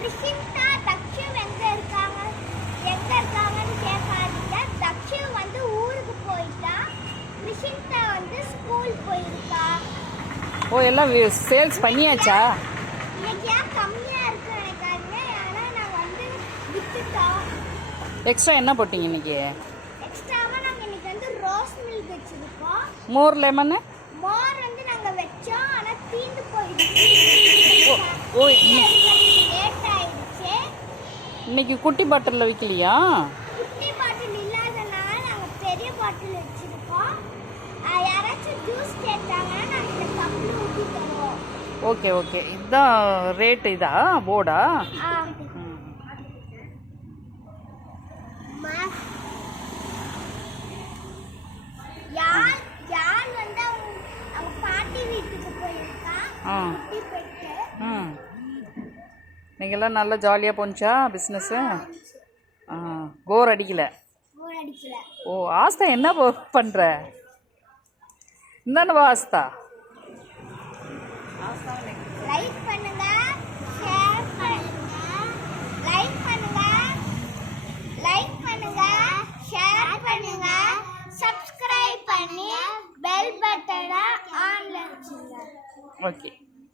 கிருஷிந்தா தக்ஷு எங்க இருக்காங்கன்னு கேட்காதீங்க. தக்ஷு வந்து ஊருக்கு போயிட்டா, கிருஷிந்தா வந்து ஸ்கூல் போயிருக்கா. ஓ, எல்லாம் சேல்ஸ் பண்ணியாச்சா? இன்னைக்கு ஏன் கம்மியா இருக்கு நினைக்காதீங்க, ஆனா நாங்க வந்து வித்துட்டோம். எக்ஸ்ட்ரா என்ன போட்டீங்க இன்னைக்கு? எக்ஸ்ட்ராவா நாங்க இன்னைக்கு வந்து ரோஸ் மில்க் வச்சிருக்கோம். மோர் லெமன் மோர் வந்து நாங்க வெச்சோம், ஆனா தீந்து போயிடுச்சு. ஓ, லேட் ஆயிடுச்சு. இன்னைக்கு குட்டி பாட்டில்ல விற்கலையா? குட்டி பாட்டில் இல்லாதனால நாங்க பெரிய பாட்டில் வச்சிருக்கோம். யாராச்சும் ஜூஸ் கேட்டாங்கன்னா நாங்க இந்த கப்ல ஊத்தி தருவோம். ஓகே ஓகே, இதுதான் ரேட். இதா போர்டா? யார் வந்து அவங்க பாட்டி வீட்டுக்கு போயிருக்கா. நீங்கெல்லாம் நல்லா ஜாலியாக போச்சா பிஸ்னஸ்ஸு? போர் அடிக்கல? ஓ, ஆஸ்தா என்ன பண்ணுற? என்னன்னு ஆஸ்தா? லைக் பண்ணுங்க, ஷேர் பண்ணுங்க, லைக் பண்ணுங்க, ஷேர் பண்ணுங்க, சப்ஸ்கிரைப் பண்ணி பெல் பட்டனை ஆன்ல வச்சுங்க. ஓகே.